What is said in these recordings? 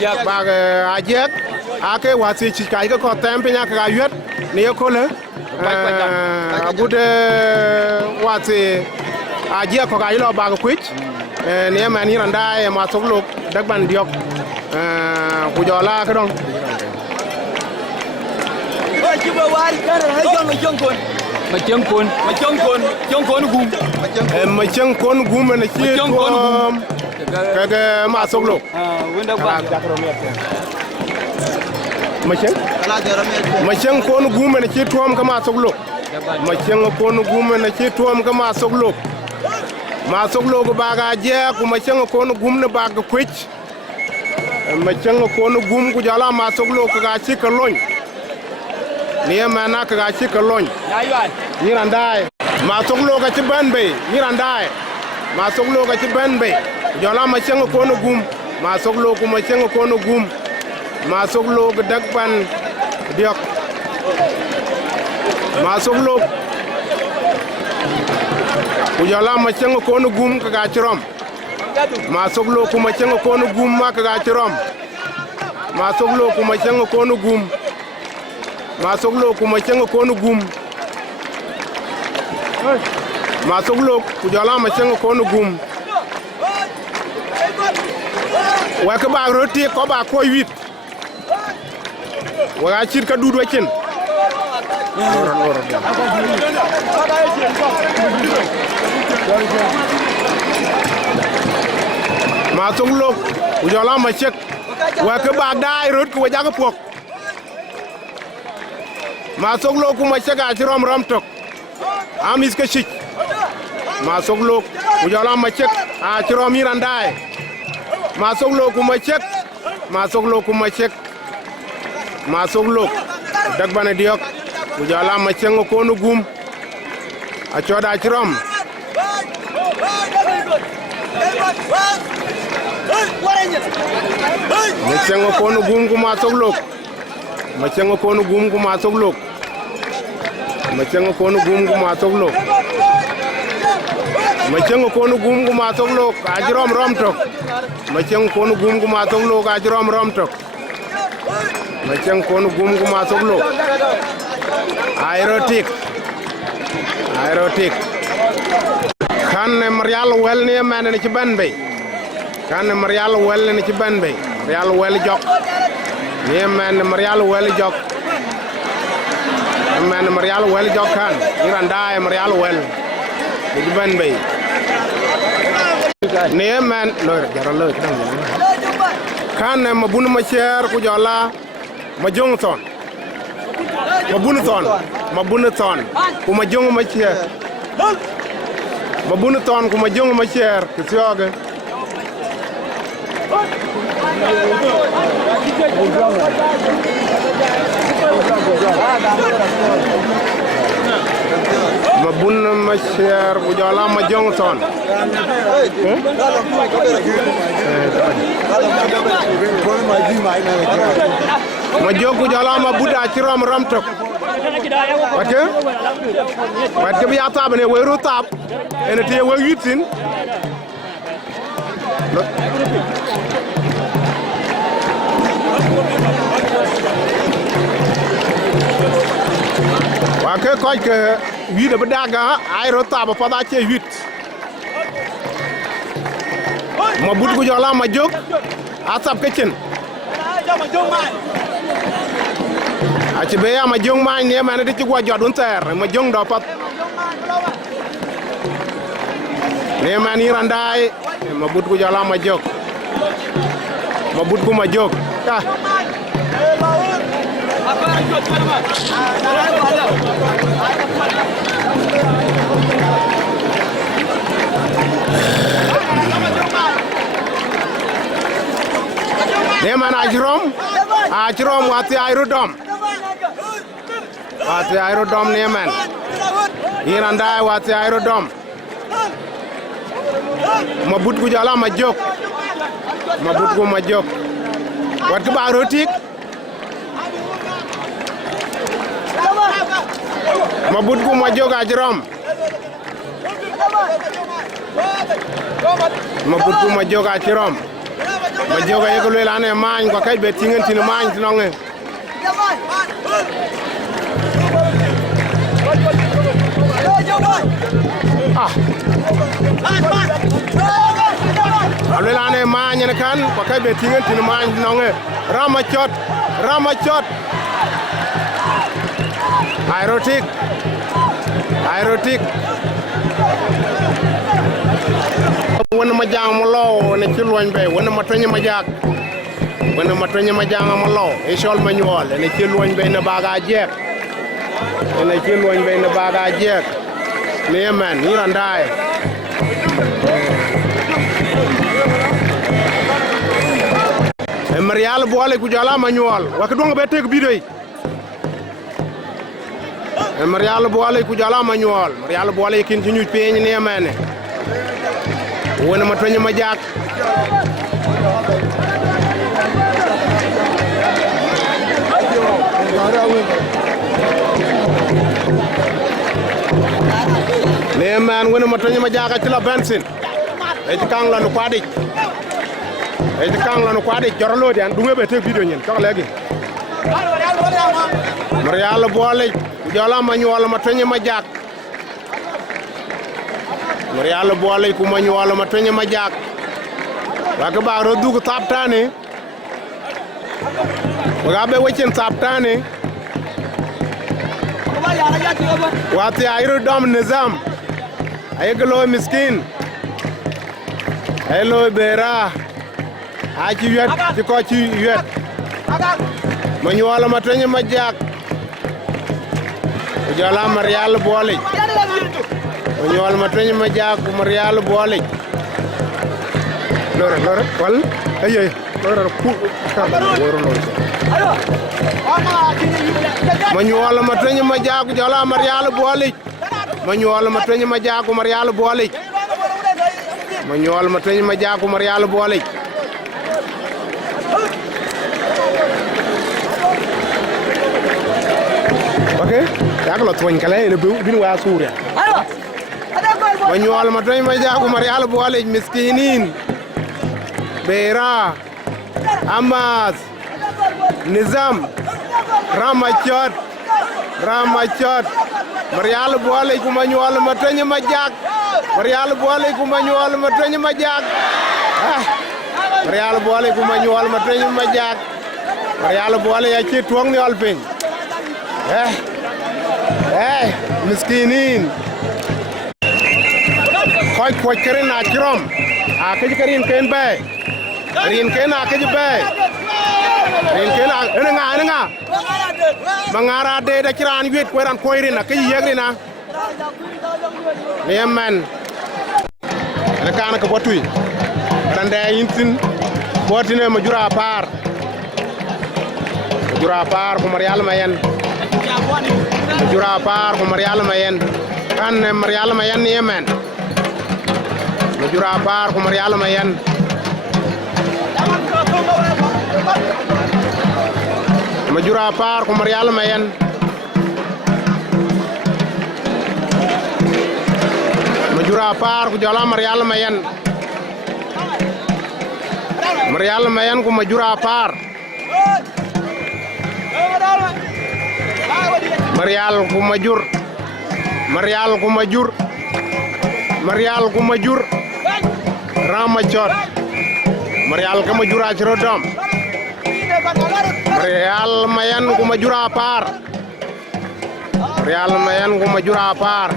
bag ajek ake wasi chikai ko tempe nya ka yet ne ko le bude wasi ajek ko ga ilo bag kwich ne mani randa e ma soglo dagban diok ku jola ka dong Macang kon gum na ci tom kaga ma soglo macang kon gum na ci tom ka ma soglo macang kon gum na ci tom ka ma soglo go baga je ku macang kon gum na baga kwich macang kon gum ku jala ma soglo ka ci ka loñ ni mana ka ci ka loñ ni randai ma soglo ka ci banbe ni randai ma soglo ka ci banbe jola ma cengo ko no gum ma soglo ko ma cengo ko no gum ma soglo ko dagban diok ma soglo ko jola ma cengo ko no gum ka ga cirom ma soglo ko ma cengo ko no gum ma ka ga cirom ma soglo ko ma cengo ko no gum ma soglo ko ma cengo ko no gum ma soglo ku jola ma cengo ko no gum wa ka ba roti ko ba ko wit wa cin ka dudu cin ma soglo ku jola ma cek wa ka ba dai rot ko ja ka pok ma soglo ku ma ceka ci rom rom tok amis ka chik ma soglo ku jola ma cek a ci rom yirandaay ma soglo ku ma cek ma soglo ku ma cek ma soglo dagbana diok ku jola ma cengo ko no gum a coda ci rom ma cengo ko no gum ku ma soglo ma cengo ko no gum ku ma soglo ma cengo ko no gum ku ma soglo ma cengo ko no gum ku ma soglo ka jirom rom tok ma cengo ko no gum ku ma soglo ka jirom rom tok ma cengo ko no gum ku ma soglo aerotik kan marial wel ne man ne ci banbe kan marial wel ne ci banbe marial wel jok ne man marial wel jok man marial wel jok kan iranda marial wel di banbe ne man lo jara lo kan ma bunu ma cher ku jola ma jong ton ma bunu ton ku ma jong ma cher ma bunu ton ku ma jong ma cher ki sioge ma bunu ma cher ku jola ma jong ton ma jogu jola ma buda ci rom rom tok wat bi ata bane we ru tab ene te we yitin wa ke ko ke wi de daga ay ro tab pa da ci wit ma bud gu jola ma jog asap ke cin a ci be ya ma jong ma ne ma ne di ci gwa jodun ter ma jong do pat ne ma ni randai ma bud gu jola ma jog ma bud gu ma jog ka ne man ajrom wati aerodom ne man iranda wati aerodom ma but gu jala ma jok ma but gu ma jok wat ba rotik ma but gu ma jok ajrom ma but gu ma jok ajrom ma joga yego le lane mañ ko kay be tingen tin mañ tinonge le lane mañ ne kan ko kay be tingen tin mañ tinonge rama chot Aerotic wona ma jang mo lo ne ci loñ be wona ma toñi ma jak wona ma toñi ma jang mo lo e sol ma ñol ne ci loñ be na baga jek ne ci loñ be na baga jek ne man ni randaay e marial boole ku jala ma ñol waka do nga be tek bi dey e marial boole ku jala ma ñol marial boole kin ci ñu peñ ne mane wona ma toñi ma jak ne man wona ma toñi ma jak ci la bensin e ci kang la no kwadi e ci kang la no kwadi jorlo de an du nga be tek video ñen tok legi marial boole ku jala ma ñol ma toñi ma jak marial boole ku ma ñol ma toñi ma jak waka ba ro dug taptane waga be wechen taptane wati ayro dom nizam ayeglo miskin aylo bera aci yet ci ko ci yet ma ñol ma toñi ma jak jala marial boole ma ñol ma toñi ma jak marial boole lore wal ayey lore ku woro no ma ñol ma toñi ma jak jala marial boole ma ñol ma toñi ma jak marial boole ma ñol ma toñi ma jak marial boole okay yak lo twoñ kala ene bin wa suria ma ñol ma toñi ma jak marial boole miskinin Bera, Amas, Nizam, Ramachot, Marial boole ku ma ñol ma toñi ma jak Marial boole ku ma ñol ma toñi ma jak Marial boole ku ma ñol ma toñi ma jak Marial boole ya ci tuong ni alpin miskinin koy kere na kirom a kaji karin ken be rin ken a kaji be rin ken ene nga mangara de da kiran wet ko ran koyrin na kaji yegri na yemen ana kana ko botui rande yintin botine ma jura par ko marial mayen jura par ko marial mayen kan marial mayen yemen ma jura par ko marial mayen ma jura par ko marial mayen ma jura par ko jala marial mayen ko ma jura par marial ko ma jur Ramachot marial ka ma jura ci rodom marial mayan ko ma jura par marial mayan ko ma jura par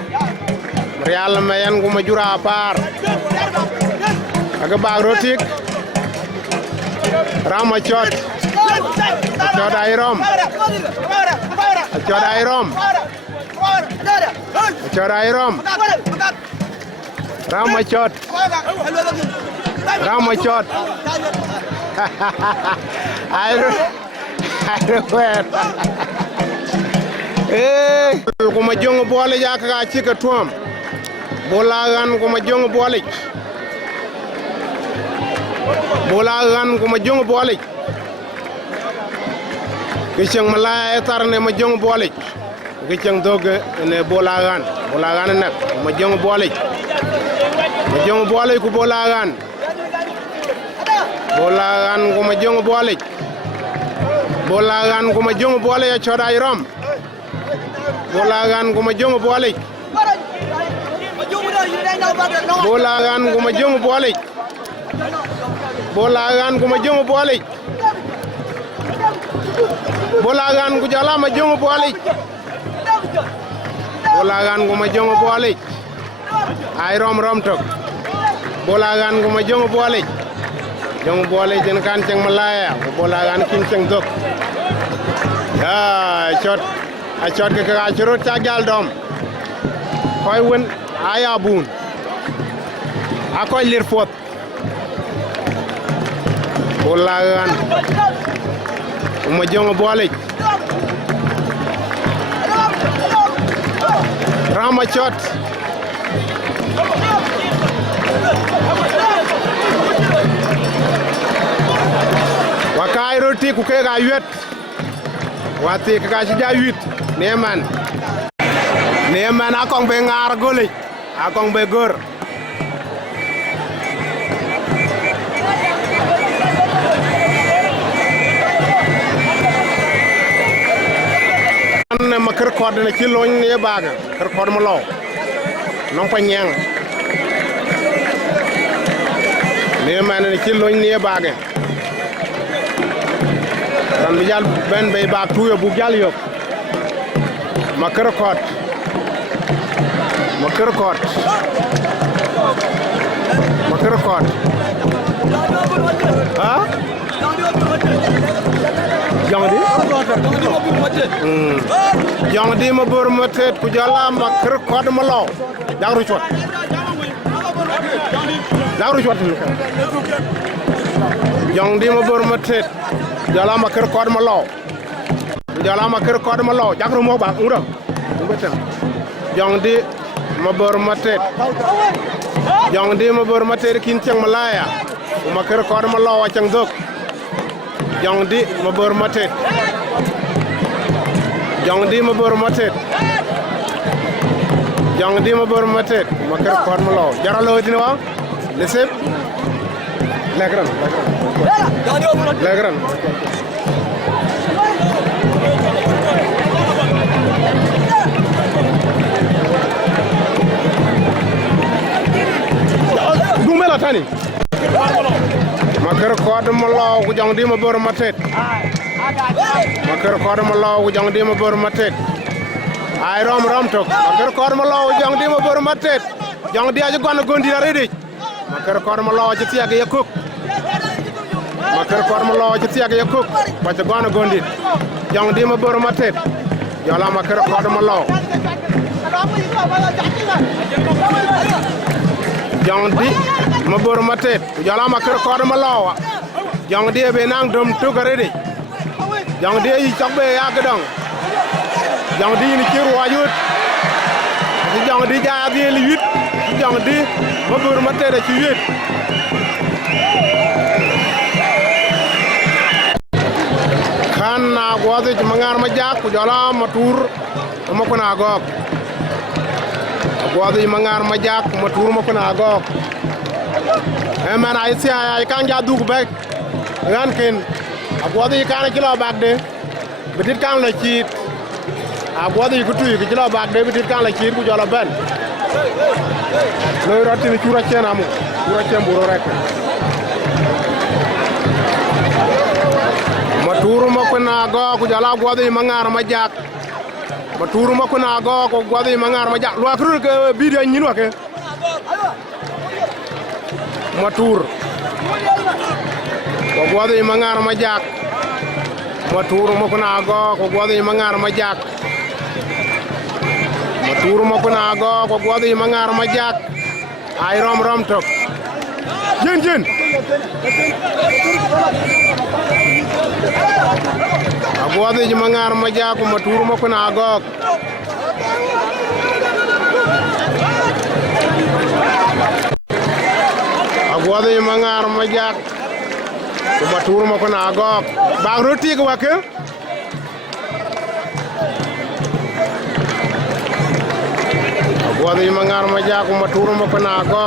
marial mayan ko ma jura par aga ba rotik Ramachot Chot Airom Ramachot kuma jongo boole jaka cika tuam bolagan kuma jongo boole kicang malaya tarne ma jongo boole kicang doge ne bolagan nak ma jongo boole ku bolagan Bolagan kuma jong bolik. Bolagan kuma jong bolik ya choda iram. Bolagan kuma jong bolik. Bolagan kuma jong bolik. Bolagan kuma jong bolik. Bolagan ku jala ma jong bolik. Bolagan kuma jong bolik. Ay rom tok. Bolagan kuma jong bolik. Jong bolik jen kan ceng Malaya. Bolagan kin ceng dok. Ya chot ke ka churut cha gal dom. Koy won aya bun. Akoy lir fot. Bolagan kuma jong bolik. Rama chot. Wakai roti ku ke ga yet. Wati ka ci ja yit. Neman akong be ngar golik. Akong be gor. Ne ma kër kod ne ci loñ ne baga kër kod ma law non fa ñang ne ma ne ci loñ ne baga tan bi jal ben bay ba tuyo bu jal yok ma kër kod ha Jong di ma bor ma tet ku jala ma kër kod ma law dagru chot jong di ma bor ma tet jala ma kër kod ma law dagru mo ba ura betem jong di ma bor ma tet kin ceng Malaya ma kër kod ma law ceng dok jong di ma bor ma tet Jong di ma bor ma tet ma kër kod ma law jaralo dina wa lesep legran dumela tani ma kër kod ma law ku jong di ma bor ma tet ma kër kod ma law jong di ma bor ma tet ay rom tok ma kër kod ma law jong di ma bor ma tet jong di aji gon gondi redi ma kër kod ma law ci tiag yakuk ma kër kod ma law ci tiag yakuk ba ci gon gondi jong di ma bor ma tet jola ma kër kod ma law jong di ma bor ma tet jola ma kër kod ma law jong di be nang dom tugaredi jong di yi chakbe ya gedang jong di ni kiru ayut jong di ja di li 8 jong di ma bor ma tet ci 8 kan na gode ci mangar ma jak ku jala ma tour ma ko na gok gode mangar ma jak ma tour ma ko na gok e man ay si ay kan ja dug bek ran ken agwado yi kana kilo bagde bitit kan la ciit agwado yi ko tuyi ko kilo bagde bitit kan la ciit ku jolo ben loy rotini cura cenamu cura cemburo rek maturu mako na go ku jala agwado yi mangar ma jak maturu mako na go ko agwado yi mangar ma jak lo akru ke bidio nyin wake matur ko gwado yi mangar ma jak matur mo ko na go ko gwado yi mangar ma jak matur mo ko na go ko gwado yi mangar ma jak ay rom tok jen agwado yi mangar ma jak matur mo ko na go agwado yi mangar ma jak kuma tour mo ko na go ba roti ko wake agwado yi mangar ma jak kuma tour mo ko na go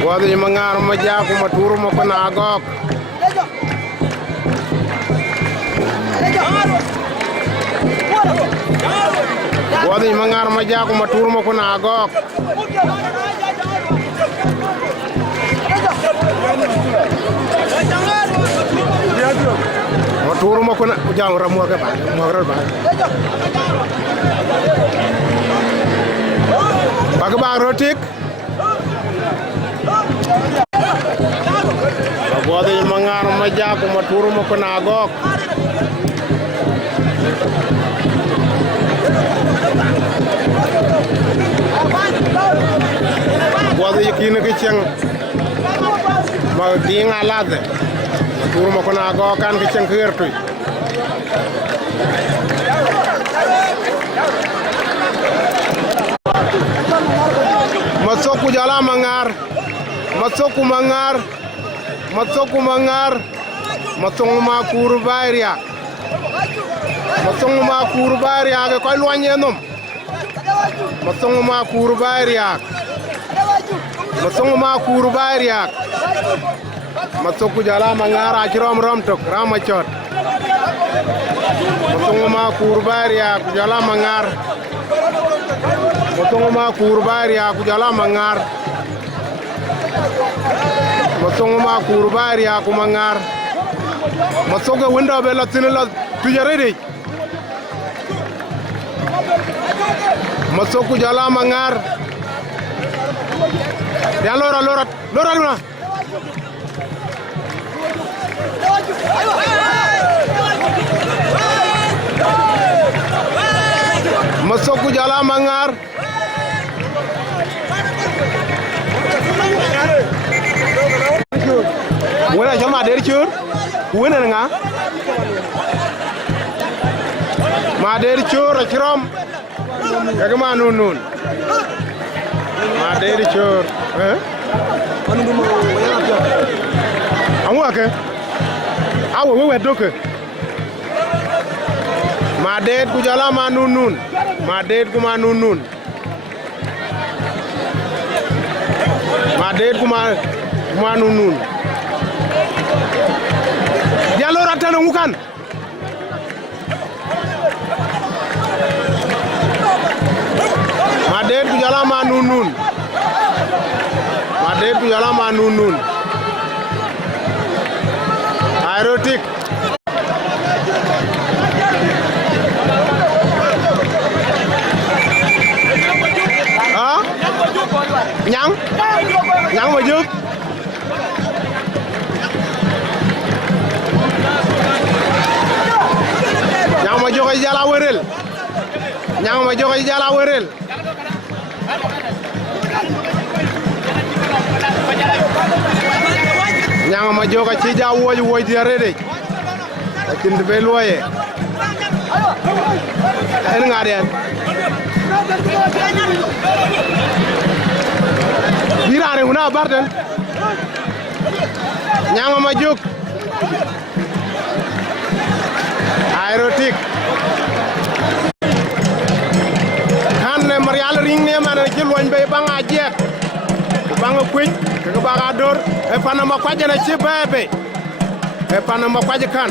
Wadi mangar majaku maturu makona agok. Wadi mangar majaku maturu makona agok. Maturu makona jang ramu ke ba, magrar ba. Bagba rotik. Wadi mangar majaku maturu makona agok. Wadi yakini kicang mag ding alad maturu makona agok kan kicang kertui. Masoku jala mangar, masoku mangar, masoku mangar, masong makur bayria, masong makur bayria ke kau luanya nom, masong makur bayria, masong makur bayria, masoku jala mangar acirom rom tok ramacot, masong makur bayria jala mangar. Masong makur bayria ku jala mangar. Masong makur bayria ku mangar. Masong window bela tinela tujarede. Masong ku jala mangar. Ya lora luna. Masong ku jala mangar. Wena jama der chur wena nga ma der chur chrom kaga ma nun ma der chur anu dum amu ake awo we doke ma der ku jala ma nun ma der ku ma nun ma der ku ma nun Diallo ratana ngukan Madet ku jala ma nun Madet ku jala ma nun Aerotic Nyang mà dứt Nyang ma joxe jala wërel Nyang ma joxe jala wërel Nyang ma joxe ci ja woy di rede lakin be loye en ngaden Birane una barden Nyang ma jog Aerotic kan ne marial ring ne man ci loñ bay ba nga jek ba nga kuñ ke ba ga dor e panama kwaje na ci bebe e panama kwaje kan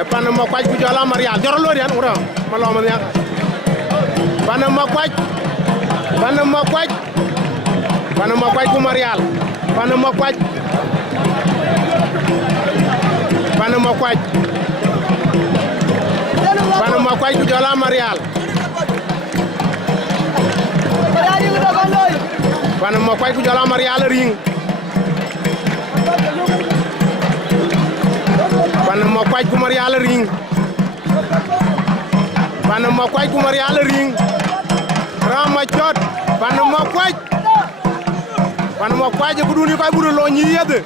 e panama kwaje ku jala marial joro lo dian ura malo man yak panama kwaje ku marial panama kwaje ku jala marial Panama kwaje ku jala marial ring Panama kwaje ku marial ring Panama kwaje ku marial ring Rama chot Panama kwaje ku duni koy buru lo ñi yede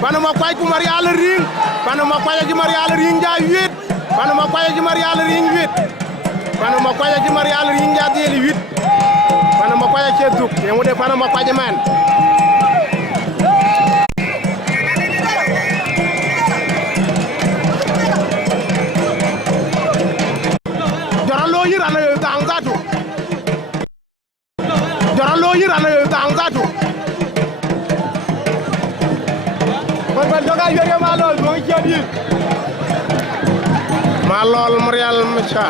Panama kwaje ku marial ring Panama kwaje ku marial ring ja 8 Panama kwaje ku marial ring 8 Panama kwaje ku marial ring ja 8 Panama kwaje ci duk e mu de Panama kwaje man Joralo yira na dangatu yira na dang zatu ban joga yore malol mo jadi malol marial macha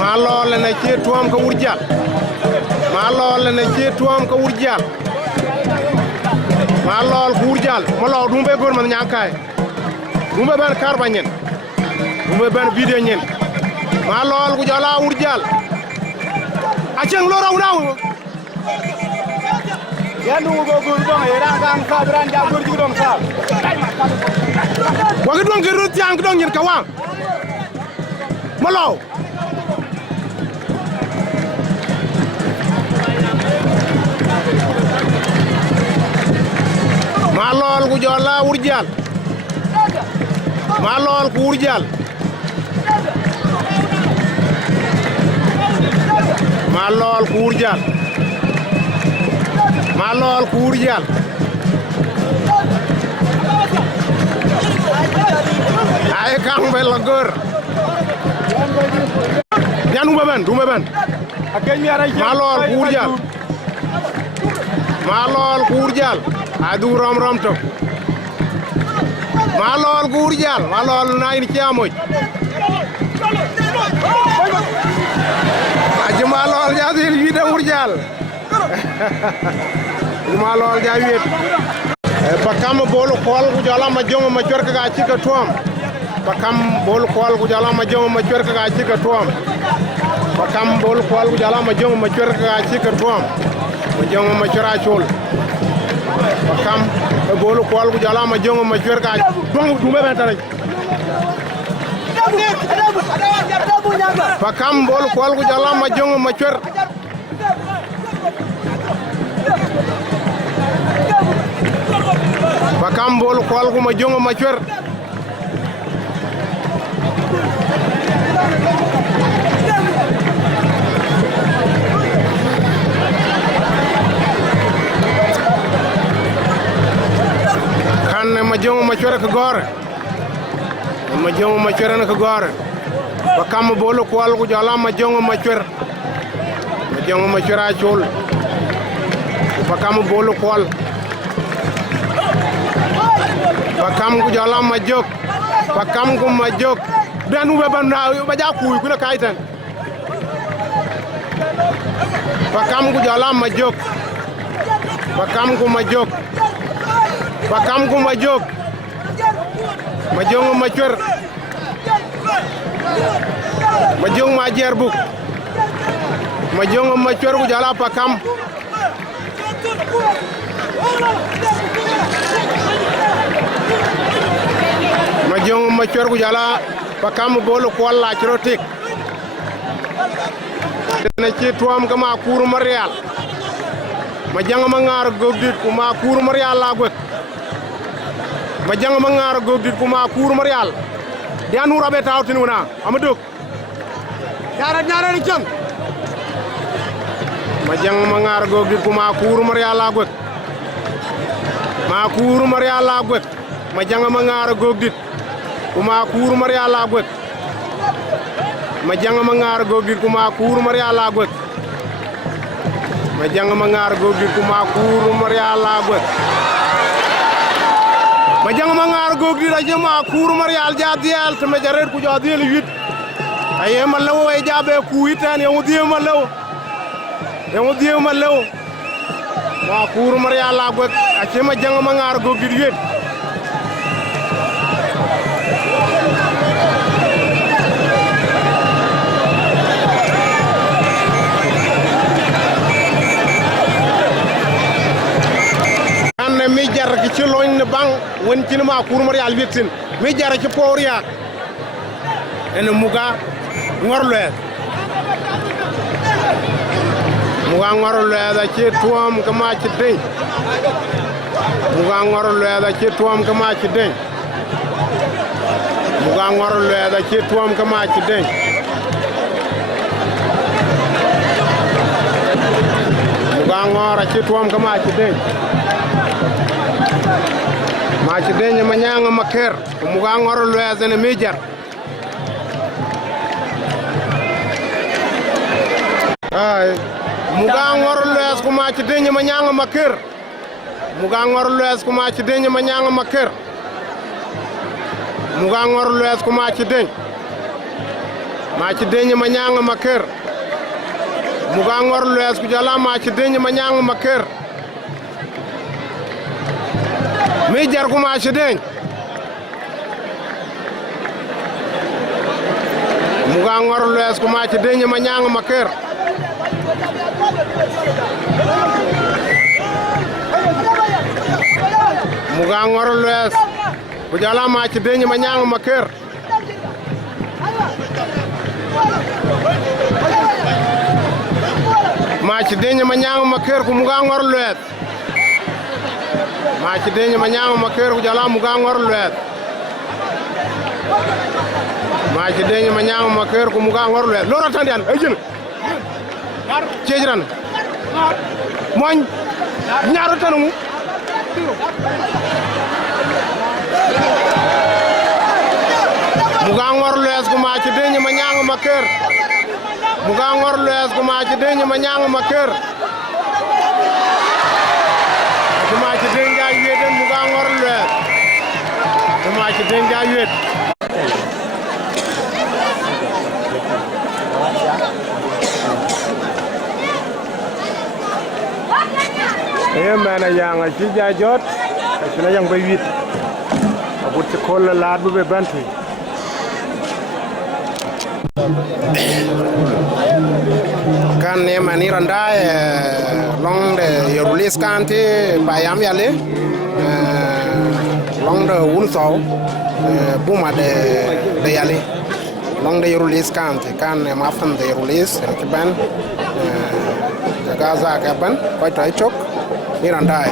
malol na ci tuam ka wurjal malol na ci tuam ka wurjal malol ku wurjal malo dumbe gor man nyakay dumbe ban karba nyen dumbe ban video nyen malol ku jala wurjal aceng loro unaw yanu go gor dong era gang sabran ja gor dong sa wagi dong geru tiang dong nyen kawang malo malol ku jala wurjal malol ku wurjal malol ku wurjal malol ku wurjal ay kang bel gor ñanu baban akay ara malol ku wurjal malol ku wurjal adu rom rom to malol ku wurjal malol nay ni ci amoy malol jadil wida wurjal malol jawit pakam bolu kol ku jala ma jongo ma jorka ga ci ka tuam pakam bolu kol ku jala ma jongo ma jorka ga ci ka tuam pakam bolu kol ku jala ma jongo ma jorka ga ci ka tuam ma jongo ma jora chol pakam bolu kol ku jala ma jongo ma jorka dong dumbe ben tan pakam bol kwal ku jala ma jongo ma chwer pakam bol kwal ku ma jongo ma chwer kan ma jongo ma chwer ka gore ma jongo ma chwer na ka gore pakam bolu kwal ku jala ma jongo ma chwer a chol pakam bolu kwal pakam ku jala ma jok pakam ku ma jok danu be bana ba ja ku na kaitan pakam ku jala ma jok pakam ku ma jok pakam ku ma jok ma jongo ma chwer ma jong ma jerbuk ma jong ma chwer ku jala pakam ma jong ma chwer ku jala pakam bolu kwalla chrotik na ci tuam ka ma kuru marial ma jang ma ngar gogdit ku ma kuru marial la got ma jang ma ngar gogdit ku ma kuru marial dia nu rabe tawtin wona amaduk ñaara ni jang ma jang ma ngar gogdit ku ma kuru marial la got ma kuru marial la got ma jang ma ngar gogdit ku ma kuru marial la got ma jang ma ngar gogdit ku ma kuru marial la got ma jang ma ngar gogdit ku ma kuru marial la got ma jang ma ngar gogdit a jama kuru marial jadiel te me jaret ku jadiel 8 aye ma law way jabe ku itane yo die ma law ma kuru marial la got a ce ma jang ma ngar gogdit 8 mi jar ki ci loñ ne bang won ci ma kur marial wettin mi jar ci poria en muga ngorle da ci tuam ka ma ci dey muga ngorle da ci tuam ka ma ci dey muga ngorle da ci tuam ka ma ci dey muga ngora ci tuam ka ma ci dey ma ci denye manyanga maker muga ngoro loya ne mejar ay Muga ngor lues kuma ci denye manyanga makir. Muga ngor lues kuma ci denye manyanga makir. Muga ngor lues kuma ci denye. Ma ci denye manyanga makir. Muga ngor lues ku jala ma ci denye manyanga makir. Mi jar kuma ci denye. Muga ngor lues kuma ci denye manyanga makir. Muga ngor lues ku jala ma ci denye manyanga makir. Ma ci denye manyanga makir ku muga ngor lues. Ma ci denye manyanga makir ku jala muga ngor lues. Ma ci denye manyanga makir ku muga ngor lues. Lora tandian ay jeun. Cejiran. Moñ ñaaru tanu. Muga ngor lues ku ma ci denye manyanga makir. Muga ngor lues ku ma ci denye manyanga makir. Kuma ci denga yeden muga ngor lues. Kuma ci denga yed. Mana yang ci jajot ci la yang bay wit abut ci kol laat bu be bantu kan ne mani randa long de yorulis kanti bayam yale long de wun saw buma de yale long de yorulis kanti kan ma fam de yorulis ci ban gaza ka ban koy tay chok Mirandai.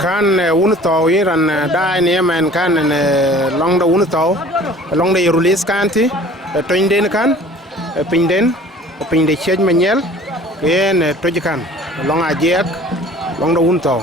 Kan un tàu ran dai ne man kan long da un tàu long da rulis kanti toin den kan pin de chej manyel en tojikan long ajek long da un tàu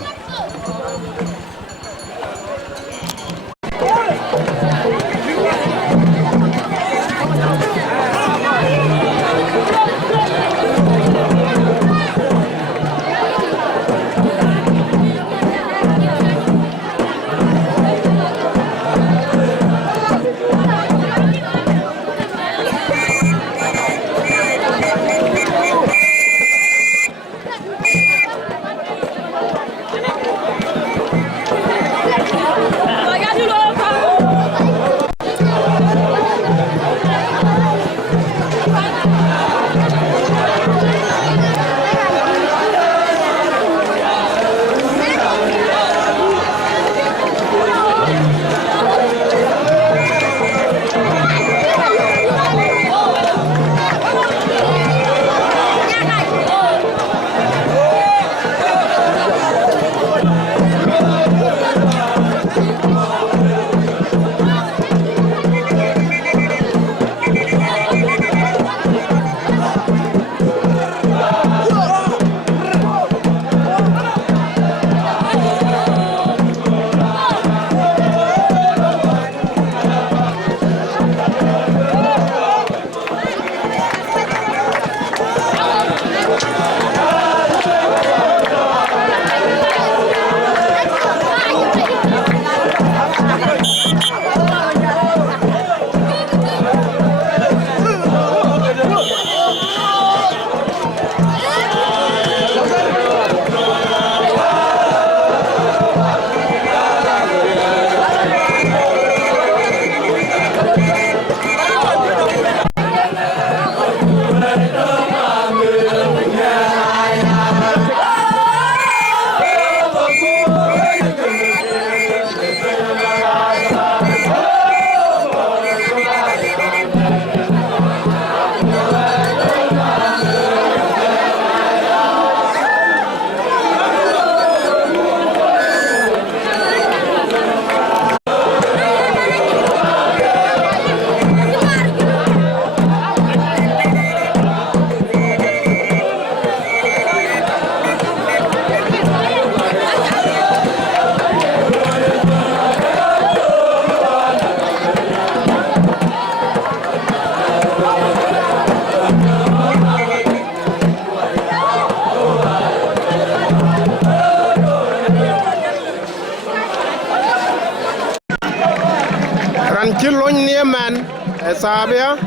Sabia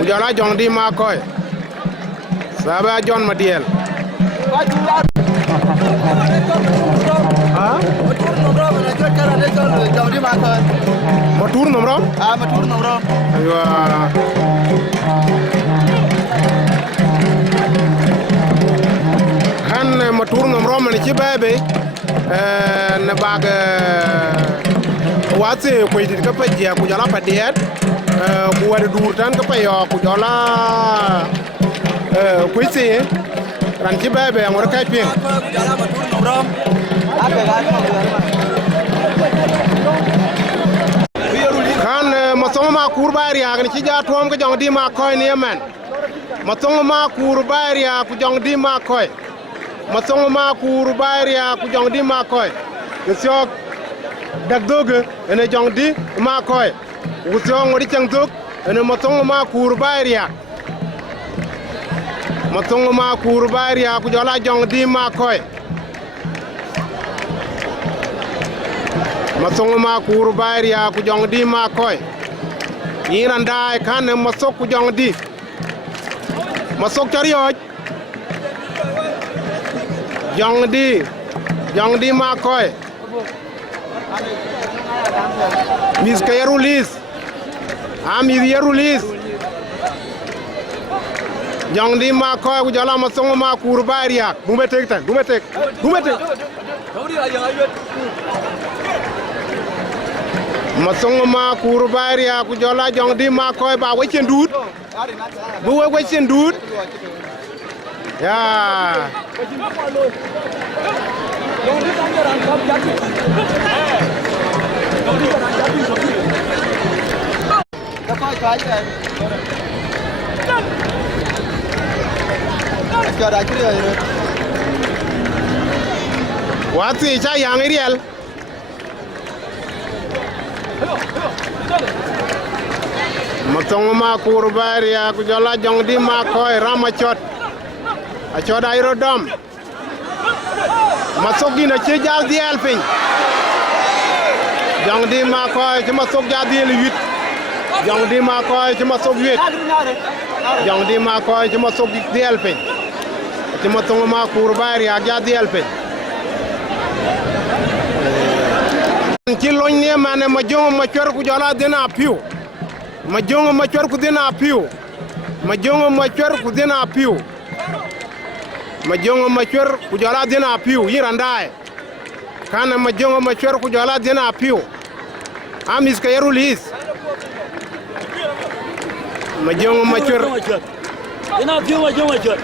Ujala Jong Di Makoy Sabia John Madiel Matur nomro Matur nomro aywa han matur nomro man ci bebe na bag wate ko yidi ka paje ku jala padiet ku wada dur tan ka payo ku jala ku ise ran ci bebe ngor kay pin ku jala matur nomro kan masongo ma kurbari ya ni ci ja tom ko jong di ma koy ni men masongo ma kurbari ya ku jong di ma koy masongo ma kurbari ya ku jong di ma koy ke sok dak doge ene jong di ma koy ku so ngori chang dog ene masongo ma kurbari ya masongo ma kurbari ya ku jola jong di ma koy masongo ma kuru bayri ya ku jong di ma koy yiranda kan masok ku jong di masok charioj jong di ma koy mis kayarulis ami yarulis jong di ma koy ku jala masongo ma kuru bayri ya bumetek masongo ma kurbari ya ku jola jong di ma koy ba wechen dut bu wechen dut ya wati cha yang riel masongo ma kurbari ya ku jola jong di ma koy ramachot achot ayro dom masogi na ci jal di elfin jong di ma koy ci masog ja di 8 jong di ma koy ci masog 8 jong di ma koy ci masog di elfin ci masongo ma kurbari ya ja di elfin ci loñ ne mané ma jongo ma cior ku jola dina piu ma jongo ma cior ku dina piu ma jongo ma cior ku dina piu ma jongo ma cior ku jola dina piu yirandae kana ma jongo ma cior ku jola dina piu amis ka yarulis ma jongo ma cior dina piu ma jongo cior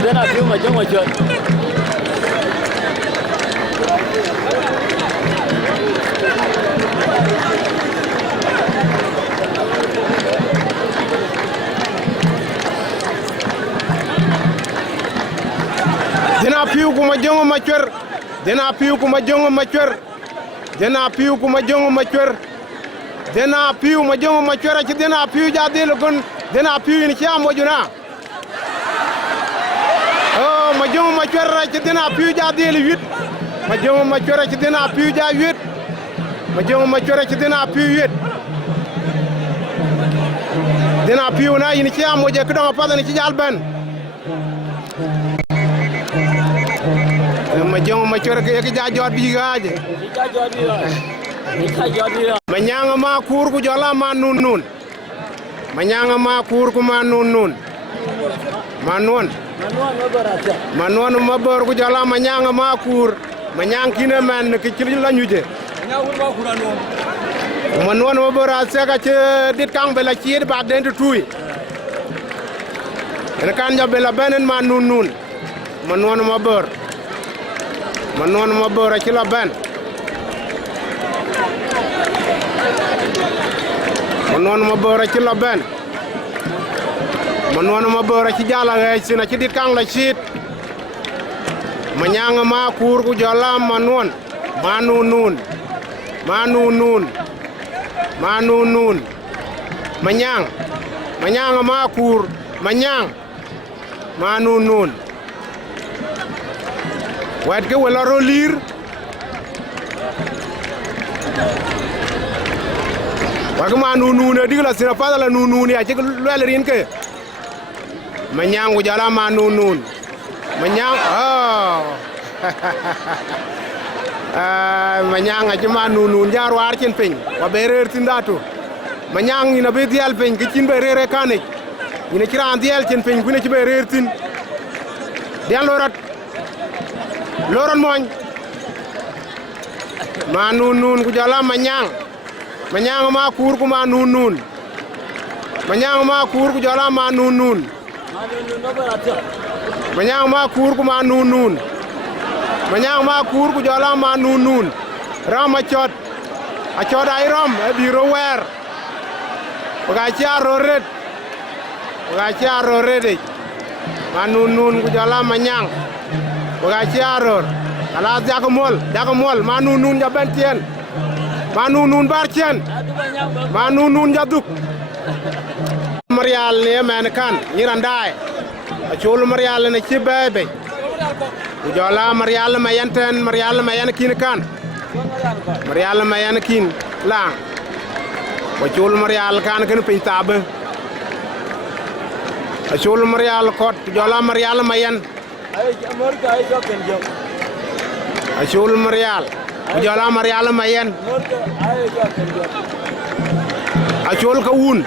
Dina piu ma jongo cior dina piu ku ma jongo ma cior dina piu ku ma jongo ma cior dina piu ku ma jongo ma cior dina piu ma jongo ma cior ci dina piu ja de gon dina piu ni ci amojuna oh ma jongo ma cior ci dina piu ja de 8 ma jongo ma cior ci dina piu ja 8 ma jongo ma cior ci dina piu 8 dina piu na ni ci amoje ko do pa ni ci jal ben ma jongo ma cior ke ja jot bi gaaje ma ñanga ma kur ku jola ma nun ma ñanga ma kur ku ma nun ma non ma bor ku jola ma ñanga ma kur ma ñang kine man ke ci la ñuje ma non ma bor ase ka ci dit kang bela ci ba den tuy en kan ja bela benen ma nun ma non ma bor ci la ben non ma bora ci la ben non ma bora ci jala ngay ci na ci dit kang la ci ma ñanga ma kur ku jola ma nun ma ñanga ma kur Manyang ma nun wet ke wala rolir wag ma nun digla sina pada la nun ya ci lele rin ke Manyang ku jala ma nun Manyang Manyang aja ma nun jar war cin ping wa berer tindatu Manyang ina be dial ping ke cin berere kanik ina kira andiel cin ping gune ci berer tin dial loran moñ ma nun ku jala Manyang ma kur ku ma nun Manyang ma kur ku jala ma nun Manyang ma kur ku ma nun Manyang ma kur ku jala ma nun ram a chot ai ram e biro wer ga charo red ma nun ku jala Manyang ga charo ala jagamol ma nun jabentien ma nun barchen ma nun jaduk Marial ne men kan nyirandai a chul Marial ne ci bebe Ujola Marial mayanten Marial mayan kin kan Marial mayan kin lang wa chul Marial kan ken pin tabe a chul Marial kot Ujola Marial mayan Ay Amerika ay joken jok. a chul Marial Ujola Marial mayan Amerika ay joken jok. a chul ka un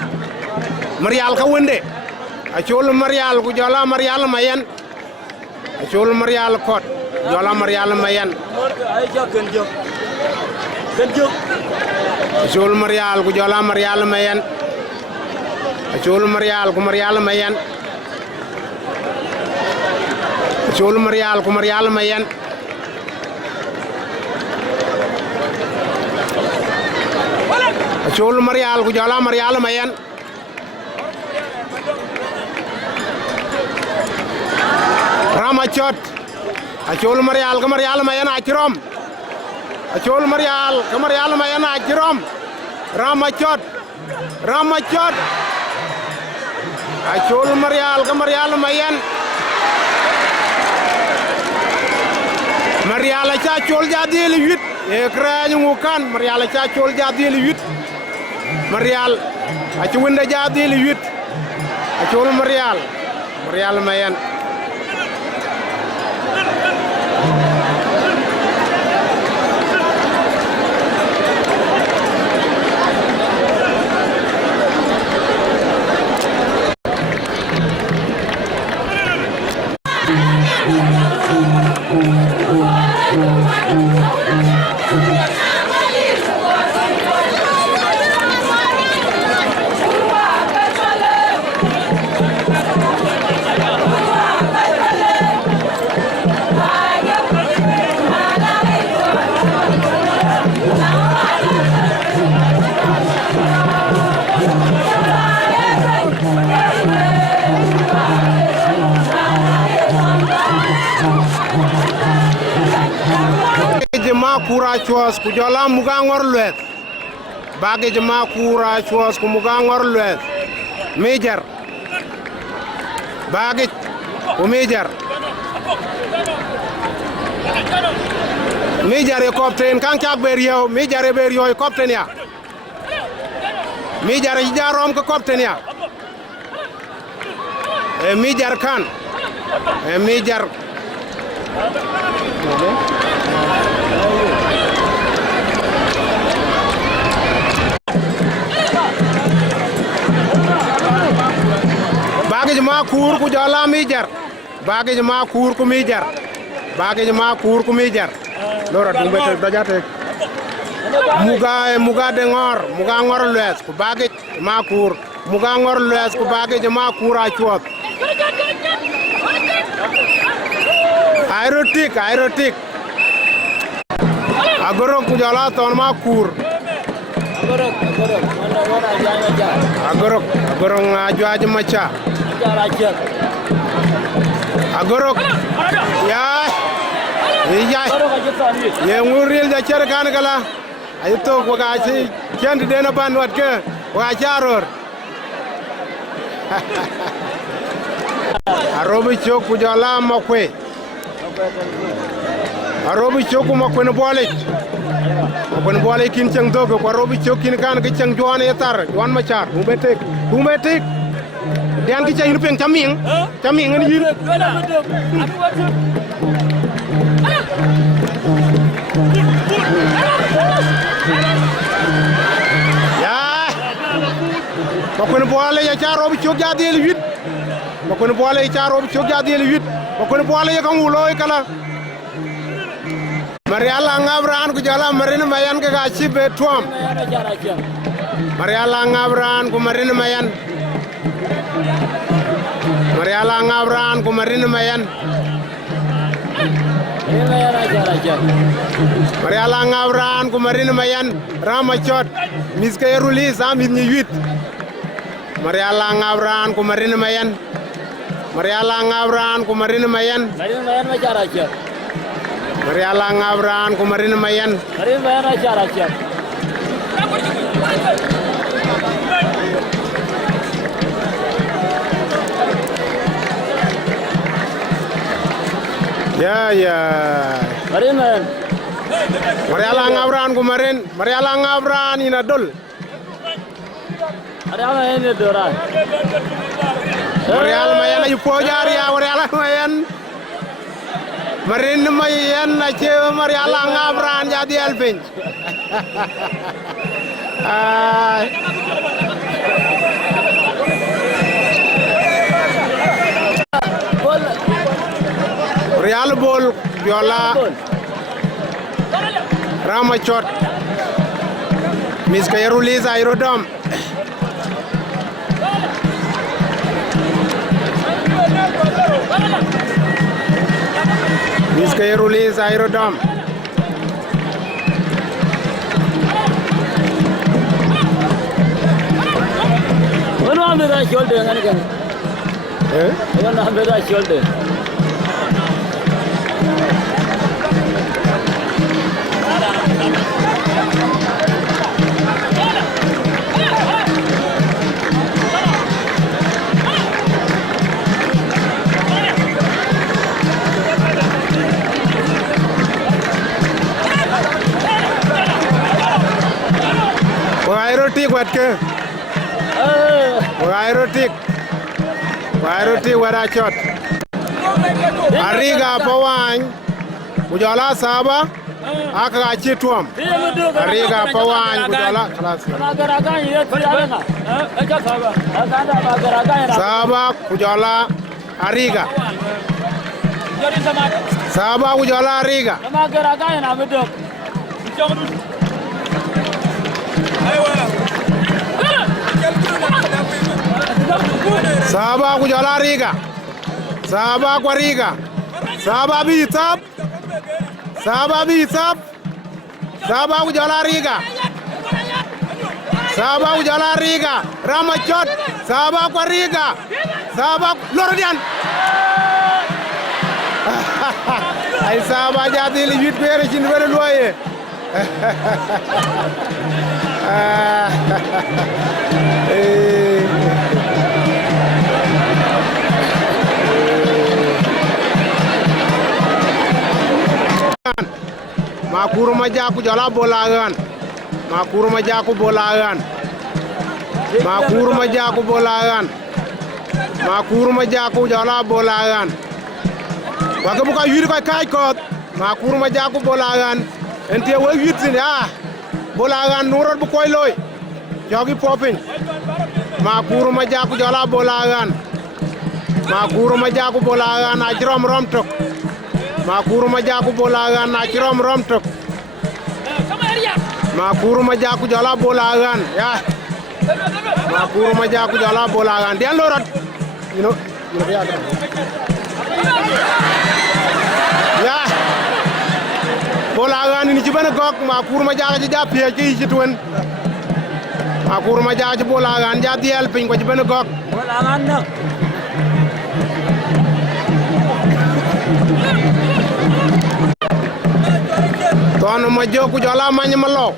Marial ka wende a chul Marial Ujola Marial mayan a chul Marial kot Ujola Marial mayan Amerika ay joken jok. Ken jok. a chul Marial Ujola Marial mayan a chul Marial ku Marial mayan a chul Marial ku Marial mayan a chul Marial Ujola Marial mayan Ramachot a chul Marial ku Marial mayan a chrom a chul Marial ku Marial mayan a chrom Ramachot a chul Marial ku Marial mayan Marial cha chul jadil 8 e krañu ngukan Marial cha chul jadil 8 Marial a ci wende jadil 8 a chul Marial mayan Kura chos ku jola muga ngor luet bage jama kura chos ku muga ngor luet mejar bage ku mejar e kopten kan kak berio mejar e berio e kopten ya mejar e jarom ko kopten ya e mejar kan e mejar Bagaj ma kur ku jala mijar bagaj ma kur ku mijar bagaj ma kur ku mijar lora dumbe te dajate muga de ngor les ku bagaj ma kur muga ngor les ku bagaj ma kura chuot aerotik agoro ku jala ton ma kur agoro ngaju aja macha agorok ya ye nguril da cer kan kala ay to ko ga ci kendi dena ban wat ke wa jaror Arobi chok ku jola makwe. Arobi chok ku makwe no bole. Makwe bole kin chang dogo ko arobi chok kin kan ke chang juan etar juan machar. Ubetek. Dian ki chang ni peng chaming. Chaming ni yin. Ya. Makwe bole ya cha arobi chok ja del 8. Makwe bole ya cha arobi chok ja del 8. Makwe bole ya kan ulo kala. Mariala ngabran ku jala marina mayan ke gachi betuam. Mariala ngabran ku marina mayan. Mariala ngabran ku marina mayan. Mariala ngabran ku marina mayan. Ramachot miske rulis amit ni 8. Mariala ngabran ku marina mayan. Mariala ngabran ku marina mayan. Marina mayan macara aja. Mariala ngabran ku marina mayan. Marina mayan acara aja. Ya. Marina mayan. Mariala ngabran ku marin. Mariala ngabran ina dol. Ada apa ini doran? Mariala mayan ayu pojar ya Mariala mayan. Marin mayan na cewa Mariala ngabran jadi alpin. Real bol viola Ramachot Miska Yarulis Aerodom Miska Yarulis Aerodom Mana ambil dah shoulder kan kan? Mana ambil dah shoulder? Aerotik watke Aerotik warachot Ariga pawany Ujala saba Aka gachi tuam Ariga pawany Ujala Saba Ujala Ariga Saba Ujala Ariga Saba Ujala Ariga Saba Kwariga Saba Bitap Saba Ujala Ariga Saba Ujala Ariga Ramachot Saba Kwariga Saba Lordian Ay Saba jadi limit bere chin bere loye Makuru majaku jala bolagan Makuru majaku bolagan Makuru majaku bolagan Makuru majaku jala bolagan Waka buka yuri kai kai kot Makuru majaku bolagan Enti we yut sin bolagan nurot bu koy loy jogi popin Makuru majaku jala bolagan Makuru majaku bolagan ajrom romtok Makuru majaku bolagan ajrom romtok Makuru majaku jala bolagan ya Makuru majaku jala bolagan dian lorot ya bolagan ini cibana gok Makuru majaku japi ki cituen Makuru majaku bolagan jadi alpin ko cibana gok Bolagan nak Tono majoku jala manyamalo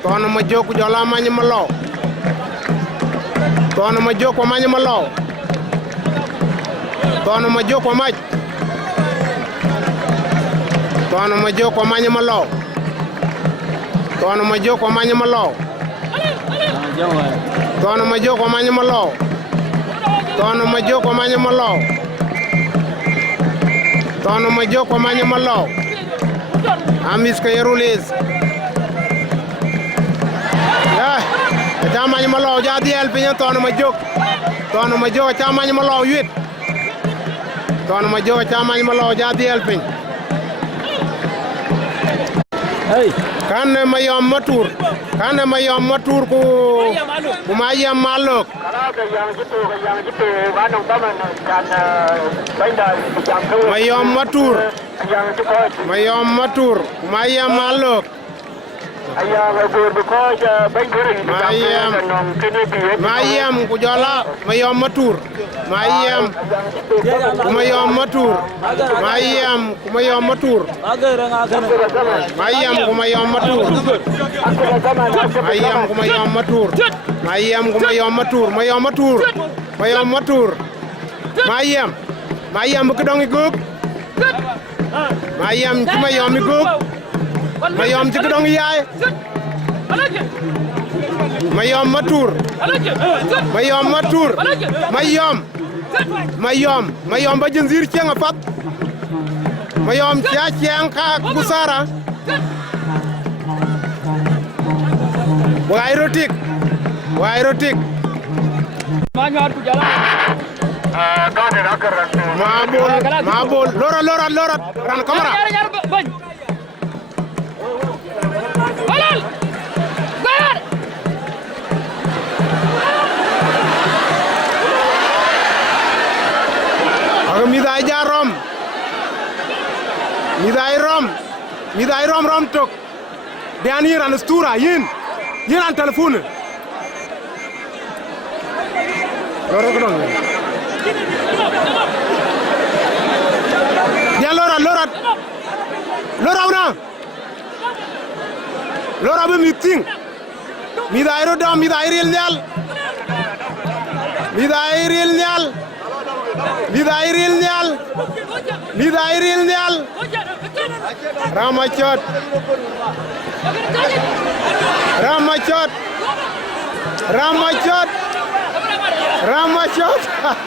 Tono majoku jala manyamalo Tono majoku manyamalo Tono ma joko maj. Tono ma joko manya malo. Tono ma joko manya malo. Tono ma joko manya malo. Tono ma joko manya malo. Tono ma joko manya malo. Amis ka yerulis. Ya, ta manya malo ja diel pinya tono ma jok. Tono ma joko ta manya malo yit. Tono ma joko ta manya malo ja diel piny. Hey, Kan mayom matur. Kan mayom matur ku mayam malok. Mayom matur. Mayom matur. Mayam malok. Mayam ku jola mayom matur. Mayam matur. Mayam matur. Mayam matur. Mayam kedong iguk. Mayam cuma yom iguk. Mayom kedong yai. Mayom matur. Mayom bajenzir ceng apat. Mayom ceng ka busara. Wairotik. Mabul. Lorat. Ran kamera. Midai jarom. Midai rom tok. Dan hier aan de stura, hier aan de telefoon. Lora kedong. Ya Lora. Lora una. Lora be meeting. Midai rodam, midai real nyal. Ramachot.